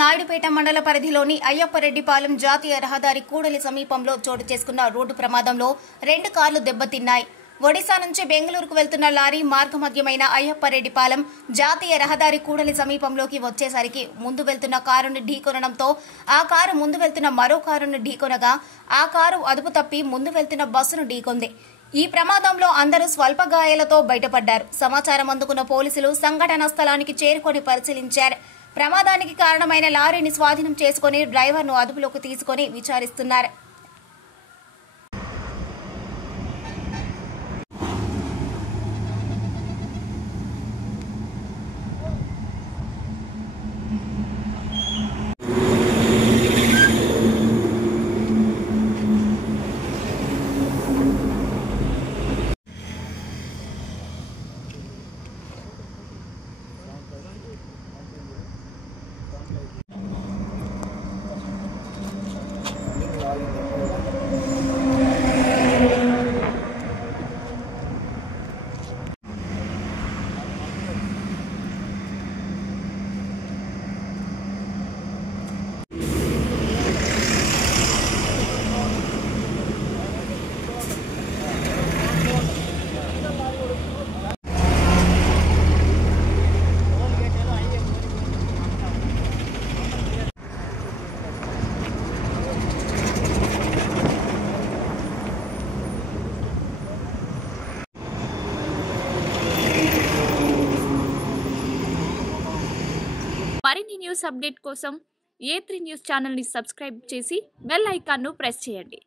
నాయుడుపేట మండల పరిధిలోని అయ్యప్పరెడ్డిపాలెం జాతీయ రహదారి కూడలి సమీపంలో చోటు చేసుకున్న రోడ్డు ప్రమాదంలో 2 కార్లు దెబ్బతిన్నాయి. ఒడిశా నుంచి బెంగళూరుకు వెళ్తున్న లారీ మార్గమధ్యమైన అయ్యప్పరెడ్డిపాలెం జాతీయ రహదారి కూడలి సమీపంలోకి వచ్చేసరికి ముందు వెళ్తున్న కారును ఢీకొనడంతో ఆ కారు ముందు వెళ్తున్న మరో కారును ఢీకొనగా ఆ కారు అదుపు తప్పి ముందు వెళ్తున్న బస్సును ఢీకొంది. ఈ ప్రమాదంలో అందరూ స్వల్ప గాయాలతో బయటపడ్డారు. సమాచారం అందుకున్న పోలీసులు సంఘటనా స్థలానికి చేరుకొని పరిశీలించారు. ప్రమాదానికి కారణమైన లారీని స్వాధీనం చేసుకుని డ్రైవర్ను అదుపులోకి తీసుకుని విచారిస్తున్నారు. మరిన్ని న్యూస్ అప్డేట్ కోసం A3 న్యూస్ ఛానల్ ని సబ్స్క్రైబ్ చేసి బెల్ ఐకాన్ ను ప్రెస్ చేయండి.